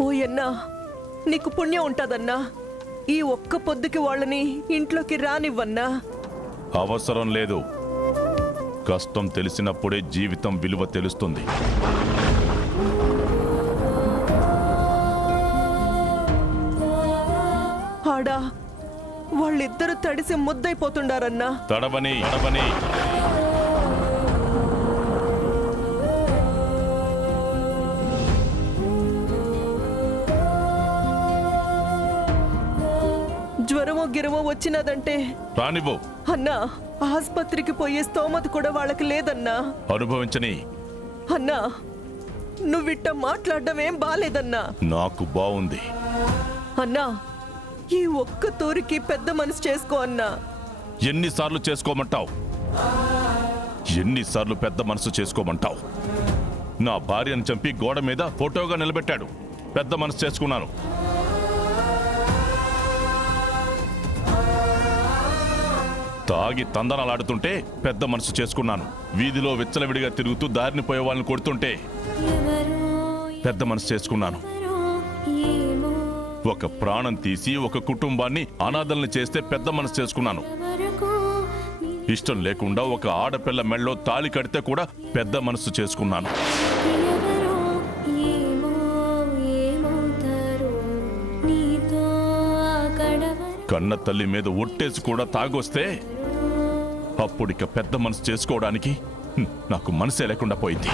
ఓయన్నా, నీకు పుణ్యం ఉంటదన్నా. ఈ ఒక్క పొద్దుకి వాళ్ళని ఇంట్లోకి రానివ్వన్నా. అవసరం లేదు. కష్టం తెలిసినప్పుడే జీవితం విలువ తెలుస్తుంది. ఆడా, వాళ్ళిద్దరూ తడిసి ముద్దైపోతుండారన్నా. తడవని జ్వరమో గిరమో వచ్చినదంటే రానివ్వు. అన్నా, ఆస్పత్రికి పోయే స్తోమత కూడా వాళ్ళకి లేదన్నా. అనుభవించని. అన్నా, నువ్విట్ట మాట్లాడడం ఏం బాలేదన్నా. నాకు బాగుంది. అన్నా, ఈ ఒక్క తూరికి పెద్ద మనసు చేసుకో అన్నా. ఎన్నిసార్లు చేసుకోమంటావు? ఎన్నిసార్లు పెద్ద మనసు చేసుకోమంటావు? నా భార్యను చంపి గోడ మీద ఫోటోగా నిలబెట్టాడు. పెద్ద మనసు చేసుకున్నాను. తాగి తందనాలాడుతుంటే పెద్ద మనసు చేసుకున్నాను. వీధిలో విచ్చలవిడిగా తిరుగుతూ దారిని పోయే వాళ్ళని కొడుతుంటే పెద్ద మనసు చేసుకున్నాను. ఒక ప్రాణం తీసి ఒక కుటుంబాన్ని అనాథల్ని చేస్తే పెద్ద మనసు చేసుకున్నాను. ఇష్టం లేకుండా ఒక ఆడపిల్ల మెళ్ళలో తాళి కడితే కూడా పెద్ద మనసు చేసుకున్నాను. కన్న తల్లి మీద ఒట్టేసి కూడా తాగొస్తే అప్పుడిక పెద్ద మనసు చేసుకోవడానికి నాకు మనసే లేకుండా పోయింది.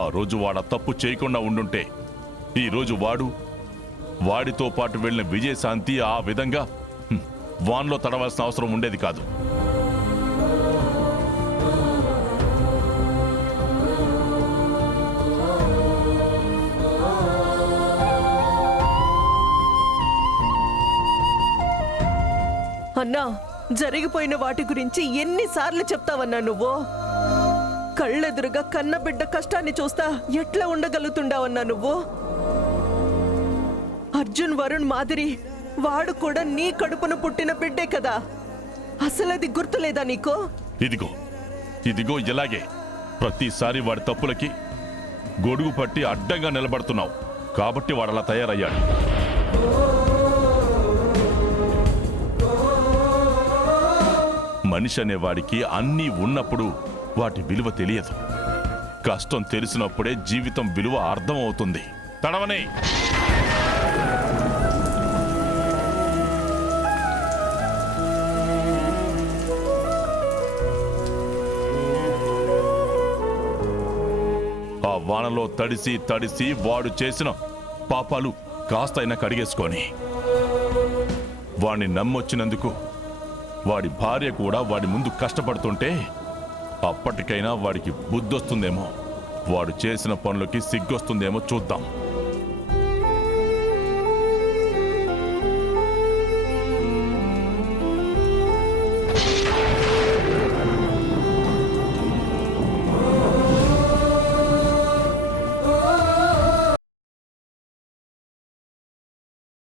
ఆ రోజు వాడ తప్పు చేయకుండా ఉండుంటే ఈరోజు వాడితో పాటు వెళ్ళిన విజయశాంతి ఆ విధంగా వాన్లో తడవాల్సిన అవసరం ఉండేది కాదు. అన్నా, జరిగిపోయిన వాటి గురించి ఎన్నిసార్లు చెప్తావన్నా నువ్వు? కళ్ళెదురుగా కన్నబిడ్డ కష్టాన్ని చూస్తా ఎట్లా ఉండగలుగుతుండావన్నా నువ్వు? అర్జున్ వరుణ్ మాదిరి వాడు కూడా నీ కడుపును పుట్టిన బిడ్డే కదా. అసలది గుర్తులేదా నీకు? ఇదిగో ఇలాగే ప్రతిసారి వాడి తప్పులకి గొడుగు పట్టి అడ్డంగా నిలబడుతున్నావు కాబట్టి వాడలా తయారయ్యాడు. మనిషి అనేవాడికి అన్నీ ఉన్నప్పుడు వాటి విలువ తెలియదు. కష్టం తెలిసినప్పుడే జీవితం విలువ అర్థం అవుతుంది. తడవనే. ఆ వానలో తడిసి వాడు చేసిన పాపాలు కాస్తైనా కడిగేసుకొని వాణ్ణి నమ్మొచ్చినందుకు వాడి భార్య కూడా వాడి ముందు కష్టపడుతుంటే అప్పటికైనా వాడికి బుద్ధొస్తుందేమో, వాడు చేసిన పనులకి సిగ్గొస్తుందేమో చూద్దాం.